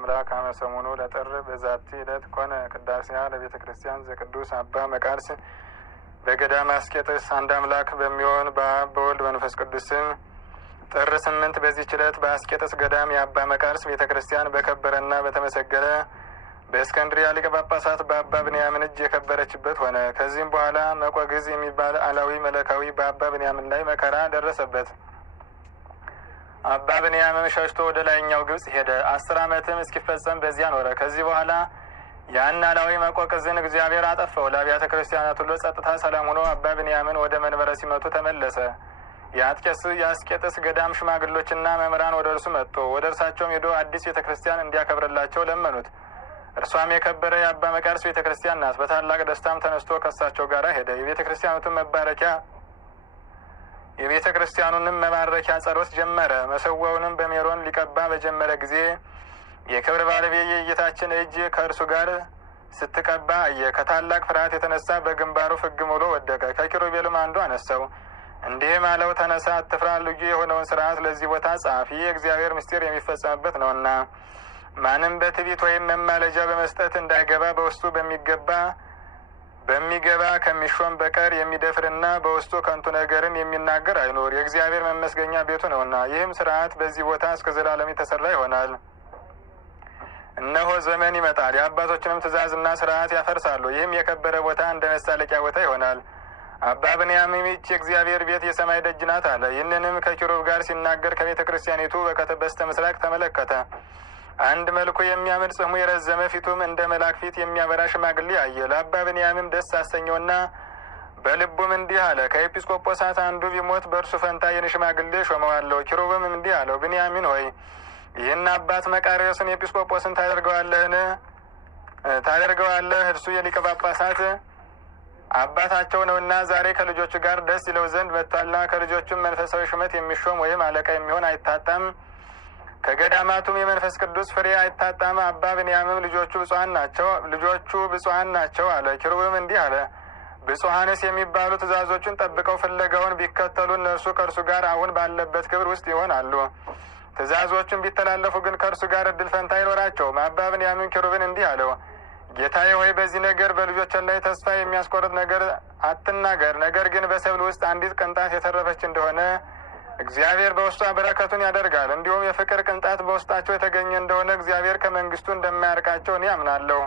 አምላክ አመሰሙኑ ለጥር በዛቲ ዕለት ኮነ ቅዳሴያ ለቤተ ክርስቲያን ዘቅዱስ አባ መቃርስ በገዳመ አስቄጥስ። አንድ አምላክ በሚሆን በአብ በወልድ መንፈስ ቅዱስ ስም ጥር 8 በዚህች ዕለት በአስቄጥስ ገዳም የአባ መቃርስ ቤተ ክርስቲያን በከበረና በተመሰገነ በእስክንድርያ ሊቀ ጳጳሳት በአባ ብንያምን እጅ የከበረችበት ሆነ። ከዚህም በኋላ መቆግዝ የሚባል አላዊ መለካዊ በአባ ብንያምን ላይ መከራ ደረሰበት። አባ ብንያምም ሸሽቶ ወደ ላይኛው ግብጽ ሄደ። 10 ዓመትም እስኪፈጸም በዚያ ኖረ። ከዚህ በኋላ ያን አላዊ መቆቅዝን እግዚአብሔር አጠፋው። ለአብያተ ክርስቲያናት ሁሉ ጸጥታ ሰላም ሆኖ አባ ብንያምን ወደ መንበረ ሲመቱ ተመለሰ። የአስቄጥስ ገዳም ሽማግሎችና መምህራን ወደ እርሱ መጡ። ወደ እርሳቸውም ሄዶ አዲስ ቤተ ክርስቲያን እንዲያከብርላቸው ለመኑት። እርሷም የከበረ የአባ መቃርስ ቤተ ክርስቲያን ናት። በታላቅ ደስታም ተነስቶ ከሳቸው ጋር ሄደ። የቤተ ክርስቲያኑንም መባረኪያ ጸሎት ጀመረ። መሰዋውንም በሜሮን ሊቀባ በጀመረ ጊዜ የክብር ባለቤት የጌታችን እጅ ከእርሱ ጋር ስትቀባ አየ። ከታላቅ ፍርሃት የተነሳ በግንባሩ ፍግም ብሎ ወደቀ። ከኪሩቤልም አንዱ አነሳው፣ እንዲህም አለው፣ ተነሳ፣ አትፍራ። ልዩ የሆነውን ስርዓት ለዚህ ቦታ ጻፍ። ይህ የእግዚአብሔር ምስጢር የሚፈጸምበት ነውና ማንም በትዕቢት ወይም መማለጃ በመስጠት እንዳይገባ በውስጡ በሚገባ ከሚሾም በቀር የሚደፍርና በውስጡ ከንቱ ነገርን የሚናገር አይኖር። የእግዚአብሔር መመስገኛ ቤቱ ነውና። ይህም ስርዓት በዚህ ቦታ እስከ ዘላለም የተሰራ ይሆናል። እነሆ ዘመን ይመጣል፣ የአባቶችንም ትእዛዝና ስርዓት ያፈርሳሉ። ይህም የከበረ ቦታ እንደ መሳለቂያ ቦታ ይሆናል። አባ ብንያምም ይህች የእግዚአብሔር ቤት የሰማይ ደጅ ናት አለ። ይህንንም ከኪሩብ ጋር ሲናገር ከቤተ ክርስቲያኒቱ በስተ ምስራቅ ተመለከተ። አንድ መልኩ የሚያምር ጽሕሙ የረዘመ ፊቱም እንደ መልአክ ፊት የሚያበራ ሽማግሌ አየ። ለአባ ብንያምም ደስ አሰኘውና በልቡም እንዲህ አለ፣ ከኤጲስቆጶሳት አንዱ ቢሞት በእርሱ ፈንታ ይህን ሽማግሌ ሾመዋለሁ። ኪሩብም እንዲህ አለው፣ ብንያሚን ሆይ ይህን አባት መቃርዮስን ኤጲስቆጶስን ታደርገዋለህ? እርሱ የሊቀ ጳጳሳት አባታቸው ነውና ዛሬ ከልጆቹ ጋር ደስ ይለው ዘንድ መጥቷልና። ከልጆቹም መንፈሳዊ ሹመት የሚሾም ወይም አለቃ የሚሆን አይታጣም። ከገዳማቱም የመንፈስ ቅዱስ ፍሬ አይታጣም። አባ ብንያምም ልጆቹ ብፁዓን ናቸው አለ። ኪሩብም እንዲህ አለ፣ ብፁዓንስ የሚባሉ ትእዛዞቹን ጠብቀው ፍለጋውን ቢከተሉ እነርሱ ከእርሱ ጋር አሁን ባለበት ክብር ውስጥ ይሆናሉ። ትእዛዞቹን ቢተላለፉ ግን ከእርሱ ጋር እድል ፈንታ አይኖራቸውም። አባ ብንያምም ኪሩብን እንዲህ አለው፣ ጌታዬ ሆይ በዚህ ነገር በልጆችን ላይ ተስፋ የሚያስቆርጥ ነገር አትናገር። ነገር ግን በሰብል ውስጥ አንዲት ቅንጣት የተረፈች እንደሆነ እግዚአብሔር በውስጧ በረከቱን ያደርጋል። እንዲሁም የፍቅር ቅንጣት በውስጣቸው የተገኘ እንደሆነ እግዚአብሔር ከመንግስቱ እንደማያርቃቸው እኔ አምናለሁ።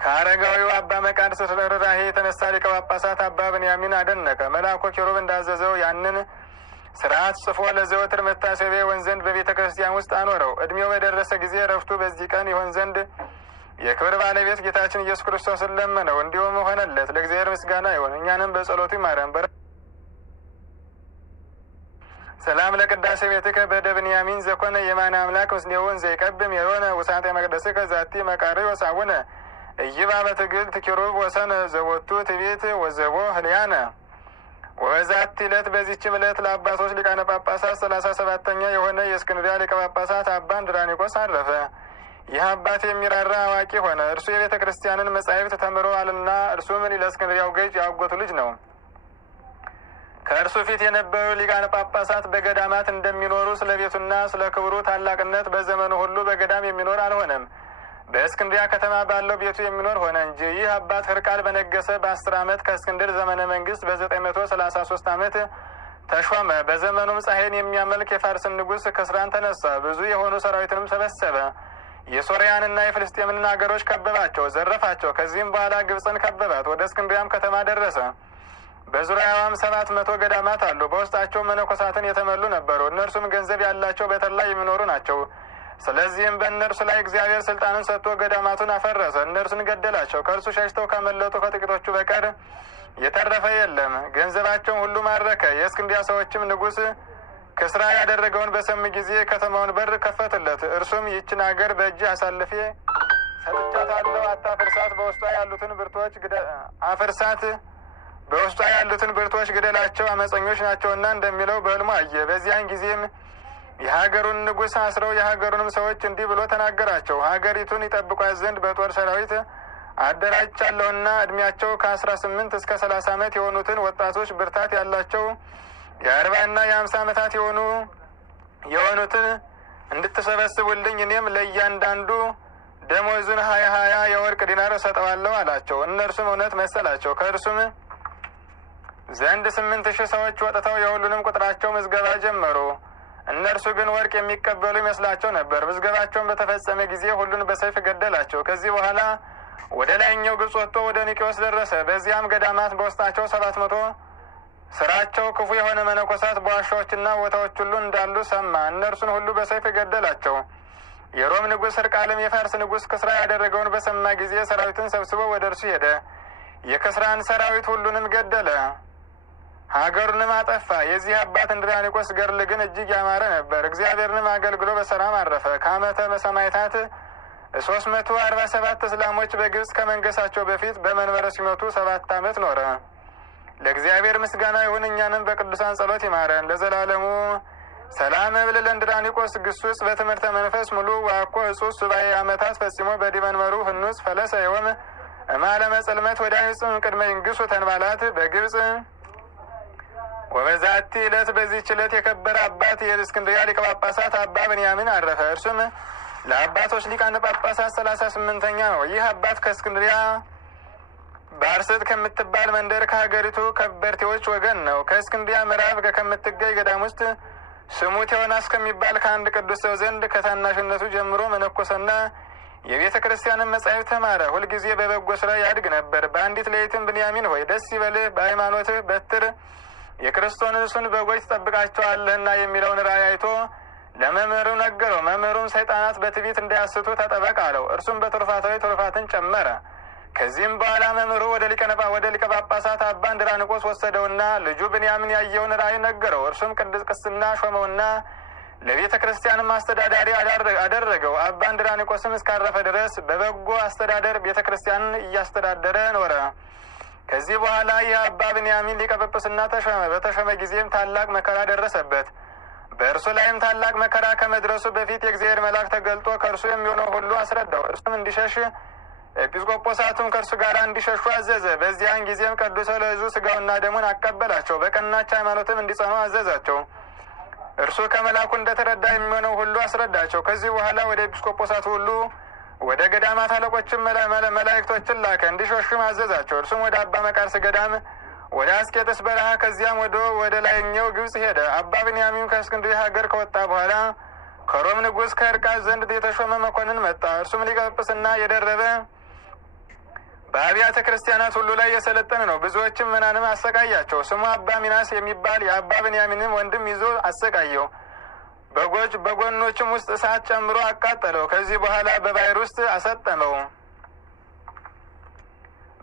ከአረጋዊው አባ መቃርስ ርኅራኄ የተነሳ ሊቀ ጳጳሳት አባ ብንያሚን አደነቀ። መልአኩ ኪሩብ እንዳዘዘው ያንን ስርዓት ጽፎ ለዘወትር መታሰቢያ ይሆን ዘንድ በቤተ ክርስቲያን ውስጥ አኖረው። እድሜው በደረሰ ጊዜ ረፍቱ በዚህ ቀን ይሆን ዘንድ የክብር ባለቤት ጌታችን ኢየሱስ ክርስቶስን ለመነው። እንዲሁም ሆነለት። ለእግዚአብሔር ምስጋና ይሁን፣ እኛንም በጸሎቱ ይማረን። ሰላም ለቅዳሴ ቤትከ በደ ብንያሚን ዘኮነ የማነ አምላክ ምስሌውን ዘይቀብም የሆነ ውሳጤ መቅደስከ ዛቲ መቃርዮስ አቡነ እይባ በትግል ኪሩብ ወሰነ ዘወቱ ትቤት ወዘቦ ህልያነ። ወበዛቲ ዕለት በዚችም ዕለት ለአባቶች ሊቃነ ጳጳሳት 37ኛ የሆነ የእስክንድርያ ሊቀ ጳጳሳት አባ እንድራኒቆስ አረፈ። ይህ አባት የሚራራ አዋቂ ሆነ። እርሱ የቤተ ክርስቲያንን መጻሕፍት ተምሮአልና። እርሱም ለእስክንድርያው ገዥ የአጎቱ ልጅ ነው። ከእርሱ ፊት የነበሩ ሊቃነ ጳጳሳት በገዳማት እንደሚኖሩ ስለ ቤቱና ስለ ክብሩ ታላቅነት በዘመኑ ሁሉ በገዳም የሚኖር አልሆነም። በእስክንድርያ ከተማ ባለው ቤቱ የሚኖር ሆነ እንጂ። ይህ አባት ሕርቃል በነገሰ በ10 ዓመት ከእስክንድር ዘመነ መንግስት በ933 ዓመት ተሾመ። በዘመኑም ፀሐይን የሚያመልክ የፋርስን ንጉሥ ክስራን ተነሳ። ብዙ የሆኑ ሰራዊትንም ሰበሰበ። የሶርያንና የፍልስጤምን አገሮች ከበባቸው፣ ዘረፋቸው። ከዚህም በኋላ ግብፅን ከበባት። ወደ እስክንድርያም ከተማ ደረሰ። በዙሪያዋም 700 ገዳማት አሉ። በውስጣቸው መነኮሳትን የተመሉ ነበሩ። እነርሱም ገንዘብ ያላቸው በተድላ የሚኖሩ ናቸው። ስለዚህም በእነርሱ ላይ እግዚአብሔር ስልጣንን ሰጥቶ ገዳማቱን አፈረሰ፣ እነርሱን ገደላቸው። ከእርሱ ሸሽተው ካመለጡ ከጥቂቶቹ በቀር የተረፈ የለም። ገንዘባቸውን ሁሉ ማረከ። የእስክንድርያ ሰዎችም ንጉሥ ክስራ ያደረገውን በሰሙ ጊዜ ከተማውን በር ከፈትለት። እርሱም ይህችን አገር በእጅህ አሳልፌ ሰጥቻታለሁ፣ አታፍርሳት፣ በውስጧ ያሉትን ብርቶች ግደላቸው፣ አመፀኞች ናቸውና እንደሚለው በሕልሙ አየ። በዚያን ጊዜም የሀገሩን ንጉሥ አስረው የሀገሩንም ሰዎች እንዲህ ብሎ ተናገራቸው። ሀገሪቱን ይጠብቋት ዘንድ በጦር ሰራዊት አደራጅቻለሁና ዕድሜያቸው ከ18 እስከ 30 ዓመት የሆኑትን ወጣቶች ብርታት ያላቸው የ40 እና የ50 ዓመታት የሆኑትን እንድትሰበስቡልኝ እኔም ለእያንዳንዱ ደሞዙን 20 የወርቅ ዲናር እሰጠዋለሁ አላቸው። እነርሱም እውነት መሰላቸው። ከእርሱም ዘንድ 8,000 ሰዎች ወጥተው የሁሉንም ቁጥራቸው ምዝገባ ጀመሩ። እነርሱ ግን ወርቅ የሚቀበሉ ይመስላቸው ነበር። ምዝገባቸውን በተፈጸመ ጊዜ ሁሉን በሰይፍ ገደላቸው። ከዚህ በኋላ ወደ ላይኛው ግብጽ ወጥቶ ወደ ኒቄዎስ ደረሰ። በዚያም ገዳማት በውስጣቸው 700 ስራቸው ክፉ የሆነ መነኮሳት በዋሻዎችና ቦታዎች ሁሉ እንዳሉ ሰማ። እነርሱን ሁሉ በሰይፍ ገደላቸው። የሮም ንጉሥ ሕርቃልም የፋርስ ንጉሥ ክስራ ያደረገውን በሰማ ጊዜ ሰራዊትን ሰብስቦ ወደ እርሱ ሄደ። የክስራን ሰራዊት ሁሉንም ገደለ፣ ሀገሩንም አጠፋ። የዚህ አባት እንድራኒቆስ ገድል ግን እጅግ ያማረ ነበር። እግዚአብሔርንም አገልግሎ በሰላም አረፈ። ከዓመተ ሰማዕታት 347 እስላሞች በግብጽ ከመንገሳቸው በፊት በመንበረ ሲመቱ 7 ዓመት ኖረ። ለእግዚአብሔር ምስጋና ይሁን፣ እኛንም በቅዱሳን ጸሎት ይማረን ለዘላለሙ። ሰላም እብል ለእንድራኒቆስ ግሱጽ በትምህርተ መንፈስ ሙሉ ዋኮ እጹስ ሱባኤ ዓመታት ፈጽሞ በዲመንመሩ ህኑጽ ፈለሰ የወም እማለመ ጽልመት ወዳይጽም ቅድመ ይንግሱ ተንባላት በግብጽ። ወበዛቲ ዕለት በዚህች ዕለት የከበረ አባት የእስክንድርያ ሊቀ ጳጳሳት አባ ብንያምን አረፈ። እርሱም ለአባቶች ሊቃነ ጳጳሳት 38ኛ ነው። ይህ አባት ከእስክንድርያ ባርስት ከምትባል መንደር ከሀገሪቱ ከበርቴዎች ወገን ነው። ከእስክንድርያ ምዕራብ ከምትገኝ ገዳም ውስጥ ስሙ ቴዎናስ ከሚባል ከአንድ ቅዱስ ሰው ዘንድ ከታናሽነቱ ጀምሮ መነኮሰና የቤተ ክርስቲያንን መጻሕፍት ተማረ። ሁልጊዜ በበጎ ስራ ያድግ ነበር። በአንዲት ሌሊትም ብንያሚን ሆይ ደስ ይበልህ፣ በሃይማኖትህ በትር የክርስቶስን በጎች ትጠብቃቸዋለህና የሚለውን ራእይ አይቶ ለመምህሩ ነገረው። መምህሩም ሰይጣናት በትዕቢት እንዳያስቱ ተጠበቅ አለው። እርሱም በትሩፋት ላይ ትሩፋትን ጨመረ። ከዚህም በኋላ መምህሩ ወደ ሊቀ ጳጳሳት አባ እንድራኒቆስ ወሰደውና ልጁ ብንያምን ያየውን ራእይ ነገረው። እርሱም ቅስና ሾመውና ለቤተ ክርስቲያንም አስተዳዳሪ አደረገው። አባ እንድራኒቆስም እስካረፈ ድረስ በበጎ አስተዳደር ቤተ ክርስቲያንን እያስተዳደረ ኖረ። ከዚህ በኋላ ይህ አባ ብንያሚን ሊቀ ጵጵስና ተሾመ። በተሾመ ጊዜም ታላቅ መከራ ደረሰበት። በእርሱ ላይም ታላቅ መከራ ከመድረሱ በፊት የእግዚአብሔር መልአክ ተገልጦ ከእርሱ የሚሆነው ሁሉ አስረዳው። እርሱም እንዲሸሽ ኤጲስቆጶሳቱም ከእርሱ ጋር እንዲሸሹ አዘዘ። በዚያን ጊዜም ቀድሶ ለሕዝቡ ሥጋውና ደሙን አቀበላቸው። በቀናች ሃይማኖትም እንዲጸኑ አዘዛቸው። እርሱ ከመልአኩ እንደተረዳ የሚሆነው ሁሉ አስረዳቸው። ከዚህ በኋላ ወደ ኤጲስቆጶሳቱ ሁሉ ወደ ገዳማት አለቆችም መላእክቶችን ላከ፣ እንዲሸሹም አዘዛቸው። እርሱም ወደ አባ መቃርስ ገዳም ወደ አስቄጥስ በረሃ ከዚያም ወደ ላይኛው ግብጽ ሄደ። አባ ብንያሚን ከእስክንድርያ ሀገር ከወጣ በኋላ ከሮም ንጉሥ ከሕርቃል ዘንድ የተሾመ መኮንን መጣ። እርሱም ሊቀ ጵጵስና የደረበ በአብያተ ክርስቲያናት ሁሉ ላይ የሰለጠነ ነው። ብዙዎችም ምናንም አሰቃያቸው። ስሙ አባ ሚናስ የሚባል የአባ ብንያሚንም ወንድም ይዞ አሰቃየው። በጎኖችም ውስጥ እሳት ጨምሮ አቃጠለው። ከዚህ በኋላ በባሕር ውስጥ አሰጠመው።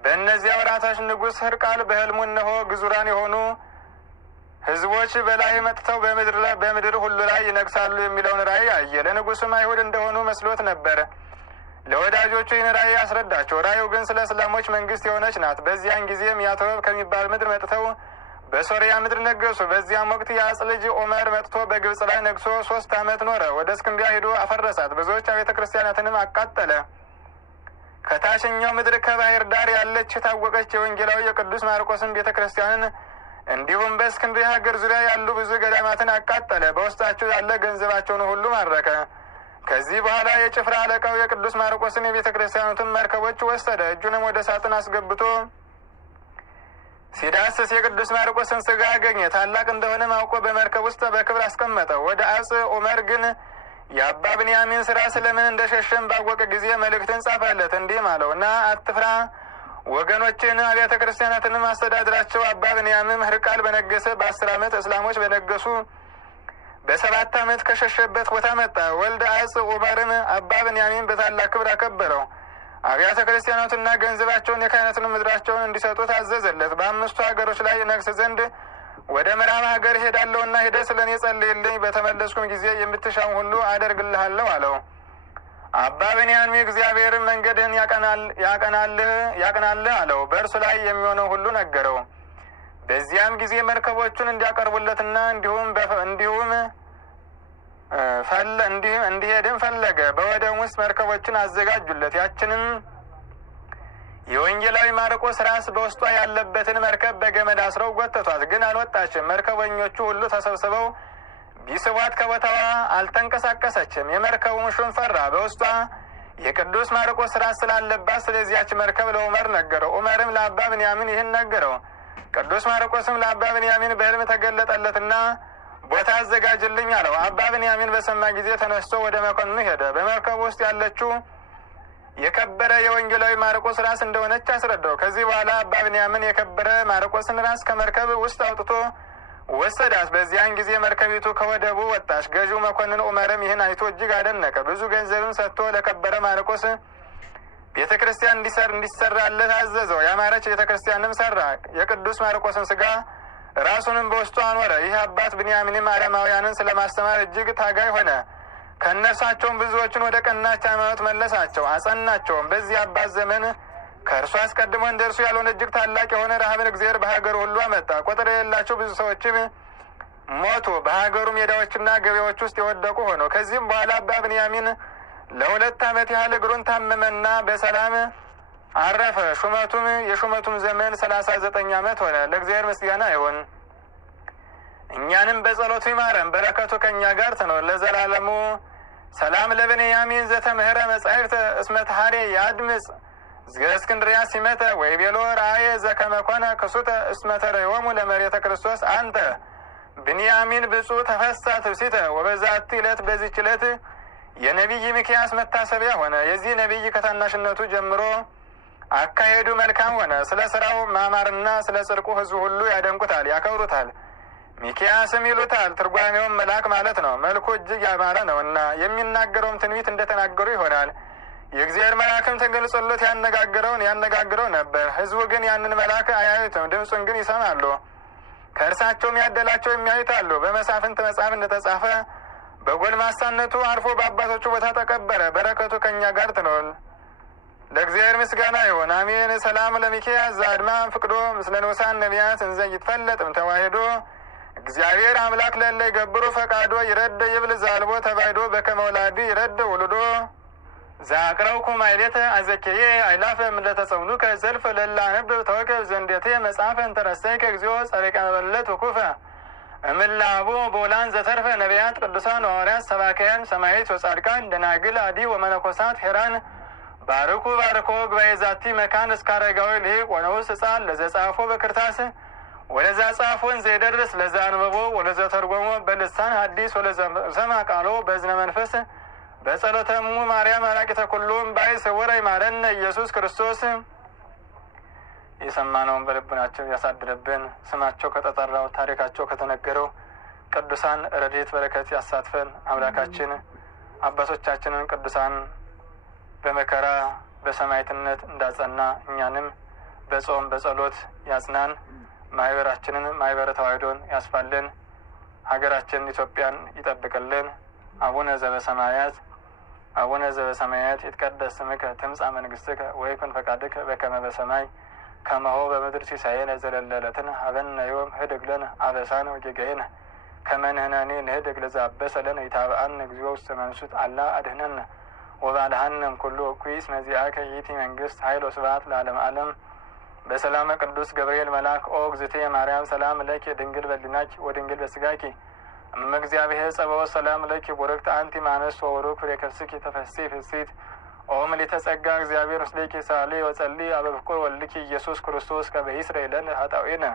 በእነዚያ ወራቶች ንጉሥ ሕርቃል በሕልሙ እነሆ ግዙራን የሆኑ ሕዝቦች በላይ መጥተው በምድር ሁሉ ላይ ይነግሳሉ የሚለውን ራእይ አየ። ለንጉሡም አይሁድ እንደሆኑ መስሎት ነበር። ለወዳጆቹ ይህን ራእይ አስረዳቸው። ራእዩ ግን ስለ እስላሞች መንግስት የሆነች ናት። በዚያን ጊዜም ያቶብ ከሚባል ምድር መጥተው በሶርያ ምድር ነገሱ። በዚያም ወቅት የአጽ ልጅ ኦመር መጥቶ በግብጽ ላይ ነግሶ 3 ዓመት ኖረ። ወደ እስክንድርያ ሄዶ አፈረሳት። ብዙዎች ቤተ ክርስቲያናትንም አቃጠለ። ከታችኛው ምድር ከባህር ዳር ያለች የታወቀች የወንጌላዊ የቅዱስ ማርቆስን ቤተ ክርስቲያንን እንዲሁም በእስክንድርያ ሀገር ዙሪያ ያሉ ብዙ ገዳማትን አቃጠለ። በውስጣቸው ያለ ገንዘባቸውን ሁሉ ማረከ። ከዚህ በኋላ የጭፍራ አለቃው የቅዱስ ማርቆስን የቤተ ክርስቲያኑትን መርከቦች ወሰደ። እጁንም ወደ ሳጥን አስገብቶ ሲዳስስ የቅዱስ ማርቆስን ስጋ አገኘ። ታላቅ እንደሆነ አውቆ በመርከብ ውስጥ በክብር አስቀመጠው። ወደ አጽ ኦመር ግን የአባ ብንያሚን ስራ ስለምን እንደሸሸም ባወቀ ጊዜ መልእክትን ጻፈለት። እንዲህም አለው፣ ና አትፍራ፣ ወገኖችን አብያተ ክርስቲያናትንም አስተዳድራቸው። አባ ብንያምም ሕርቃል በነገሰ በ10 ዓመት እስላሞች በነገሱ በ7 ዓመት ከሸሸበት ቦታ መጣ። ወልደ አጽ ኦመርም አባ ብንያሚን በታላቅ ክብር አከበረው። አብያተ ክርስቲያናቱና ገንዘባቸውን የካህናትን ምድራቸውን እንዲሰጡት አዘዘለት። በ5 ሀገሮች ላይ ነግስ ዘንድ ወደ ምዕራብ ሀገር ሄዳለሁና ሄደ ስለ እኔ ጸልይልኝ፣ በተመለስኩም ጊዜ የምትሻውን ሁሉ አደርግልሃለሁ አለው። አባ ብንያሚን እግዚአብሔር መንገድህን ያቀናልህ አለው። በእርሱ ላይ የሚሆነው ሁሉ ነገረው። በዚያም ጊዜ መርከቦቹን እንዲያቀርቡለትና እንዲሄድም ፈለገ። በወደብ ውስጥ መርከቦችን አዘጋጁለት። ያችንም የወንጌላዊ ማርቆስ ራስ በውስጧ ያለበትን መርከብ በገመድ አስረው ጎተቷት፣ ግን አልወጣችም። መርከበኞቹ ሁሉ ተሰብስበው ቢስቧት ከቦታዋ አልተንቀሳቀሰችም። የመርከቡን ሹም ፈራ፣ በውስጧ የቅዱስ ማርቆስ ራስ ስላለባት ስለዚያች መርከብ ለዑመር ነገረው። ዑመርም ለአባ ብንያምን ይህን ነገረው። ቅዱስ ማርቆስም ለአባ ብንያሚን በሕልም ተገለጠለትና ቦታ አዘጋጅልኝ አለው። አባ ብንያሚን በሰማ ጊዜ ተነስቶ ወደ መኮንኑ ሄደ። በመርከቡ ውስጥ ያለችው የከበረ የወንጌላዊ ማርቆስ ራስ እንደሆነች አስረዳው። ከዚህ በኋላ አባ ብንያምን የከበረ ማርቆስን ራስ ከመርከብ ውስጥ አውጥቶ ወሰዳት። በዚያን ጊዜ መርከቢቱ ከወደቡ ወጣች። ገዢው መኮንን ዑመርም ይህን አይቶ እጅግ አደነቀ። ብዙ ገንዘብም ሰጥቶ ለከበረ ማርቆስ ቤተ ክርስቲያን እንዲሰራለት አዘዘው። ያማረች ቤተ ክርስቲያንም ሰራ። የቅዱስ ማርቆስን ስጋ ራሱንም በውስጡ አኖረ። ይህ አባት ብንያሚንም አረማውያንን ስለማስተማር እጅግ ታጋይ ሆነ። ከእነርሳቸውም ብዙዎችን ወደ ቀናች ሃይማኖት መለሳቸው፣ አጸናቸውም። በዚህ አባት ዘመን ከእርሱ አስቀድሞ እንደ እርሱ ያልሆነ እጅግ ታላቅ የሆነ ረሃብን እግዚአብሔር በሀገሩ ሁሉ አመጣ። ቁጥር የሌላቸው ብዙ ሰዎችም ሞቱ። በሀገሩ ሜዳዎችና ገበያዎች ውስጥ የወደቁ ሆነው። ከዚህም በኋላ አባ ብንያሚን ለ2 ዓመት ያህል እግሩን ታመመና በሰላም አረፈ። የሹመቱም ዘመን 39 ዓመት ሆነ። ለእግዚአብሔር ምስጋና ይሁን፣ እኛንም በጸሎቱ ይማረን፣ በረከቱ ከእኛ ጋር ትኖር ለዘላለሙ። ሰላም ለብንያሚን ዘተምህረ መጻሕፍተ እስመ ተሐሬ ያድምጽ እስክንድርያ ሲመተ ወይቤሎ ራእየ ዘከመኮነ ክሱተ እስመ ተርእዮሙ ለመሬተ ክርስቶስ አንተ ብንያሚን ብፁዕ ተፈሳ ትብሲተ። ወበዛቲ ዕለት በዚህች ዕለት የነቢይ ሚክያስ መታሰቢያ ሆነ። የዚህ ነቢይ ከታናሽነቱ ጀምሮ አካሄዱ መልካም ሆነ። ስለ ስራው ማማርና ስለ ጽድቁ ሕዝቡ ሁሉ ያደንቁታል፣ ያከብሩታል። ሚክያስም ይሉታል። ትርጓሜውም መልአክ ማለት ነው። መልኩ እጅግ ያማረ ነውና የሚናገረውም ትንቢት እንደተናገሩ ይሆናል። የእግዚአብሔር መልአክም ተገልጾለት ያነጋግረው ነበር። ሕዝቡ ግን ያንን መልአክ አያዩትም፣ ድምፁን ግን ይሰማሉ። ከእርሳቸውም ያደላቸው የሚያዩት አሉ። በመሳፍንት መጽሐፍ እንደተጻፈ በጎልማሳነቱ አርፎ በአባቶቹ ቦታ ተቀበረ። በረከቱ ከእኛ ጋር ትኖር ለእግዚአብሔር ምስጋና ይሁን፣ አሜን። ሰላም ለሚክያስ ዘአድማ ፍቅዶ ምስለ ንዑሳን ነቢያት እንዘ ይትፈለጥም ተዋሂዶ እግዚአብሔር አምላክ ለእለ ይገብሩ ፈቃዶ ይረድ ይብል ዛልቦ ተባይዶ በከመ ወላዲ ይረድ ውሉዶ ዛቅረውኩ ማይሌተ አዘኬዬ አይላፈ ምለተጸውኑከ ዘልፈ ለላ ነብብ ተወከብ ዘንዴቴ መጽሐፈ እንተረሰይከ እግዚኦ ጸሪቀ መበለት ወኩፈ እምላቡ ቦላን ዘተርፈ ነቢያት ቅዱሳን ሐዋርያት ሰባክያን ሰማዕታት ወጻድቃን ደናግል አዲ ወመነኮሳት ሄራን ባርኩ ጉባኤ ዛቲ መካን እስከ አረጋዊ ልሂቅ ወንዑስ ሕፃን ለዘጻፎ በክርታስ ወለዛ ጻፎን ዘይደርስ ለዛ አንበቦ ወለዛ ተርጎሞ በልሳን ሐዲስ ወለዛ ሰማ ቃሎ በእዝነ መንፈስ በጸሎተሙ ማርያም አራቂተ ኩሉም ባይ ሰወረ ይማረነ ኢየሱስ ክርስቶስ። የሰማነውን በልቡናቸው ያሳድርብን። ስማቸው ከተጠራው ታሪካቸው ከተነገረው ቅዱሳን ረድኤት በረከት ያሳትፈን። አምላካችን አባቶቻችንን ቅዱሳን በመከራ በሰማዕትነት እንዳጸና እኛንም በጾም በጸሎት ያጽናን። ማህበራችንን ማህበረ ተዋሕዶን ያስፋልን። ሀገራችን ኢትዮጵያን ይጠብቅልን። አቡነ ዘበሰማያት ይትቀደስ ስምከ ትምጻእ መንግስትከ ወይኩን ፈቃድከ በከመ በሰማይ ከማሁ በምድር ሲሳየነ ዘለለዕለትነ ሀበነ ዮም ህድግ ለነ አበሳነ ወጌጋየነ ከመ ንሕነኒ ንህድግ ለዘአበሰ ለነ ኢታብአነ እግዚኦ ውስተ መንሱት አላ አድኅነነ ወባልሐነም ኩሉ እኩይ እስመ ዚአከ ይእቲ መንግስት ኃይል ወስብሐት ለዓለመ ዓለም። በሰላመ ቅዱስ ገብርኤል መልአክ ኦ እግዝእትየ ማርያም ሰላም ለኪ ድንግል በሊናኪ ወድንግል በስጋኪ እመ እግዚአብሔር ጸባኦት ሰላም ለኪ ቡርክት አንቲ እምአንስት ወቡሩክ ፍሬ ከርሥኪ ተፈሥሒ ፍሥሕት ኦ ምልዕተ ጸጋ እግዚአብሔር ምስሌኪ ሳሊ ወጸልይ አበ ፍቁር ወልድኪ ኢየሱስ ክርስቶስ ከመ ይስረይ ለነ ኃጣውኢነ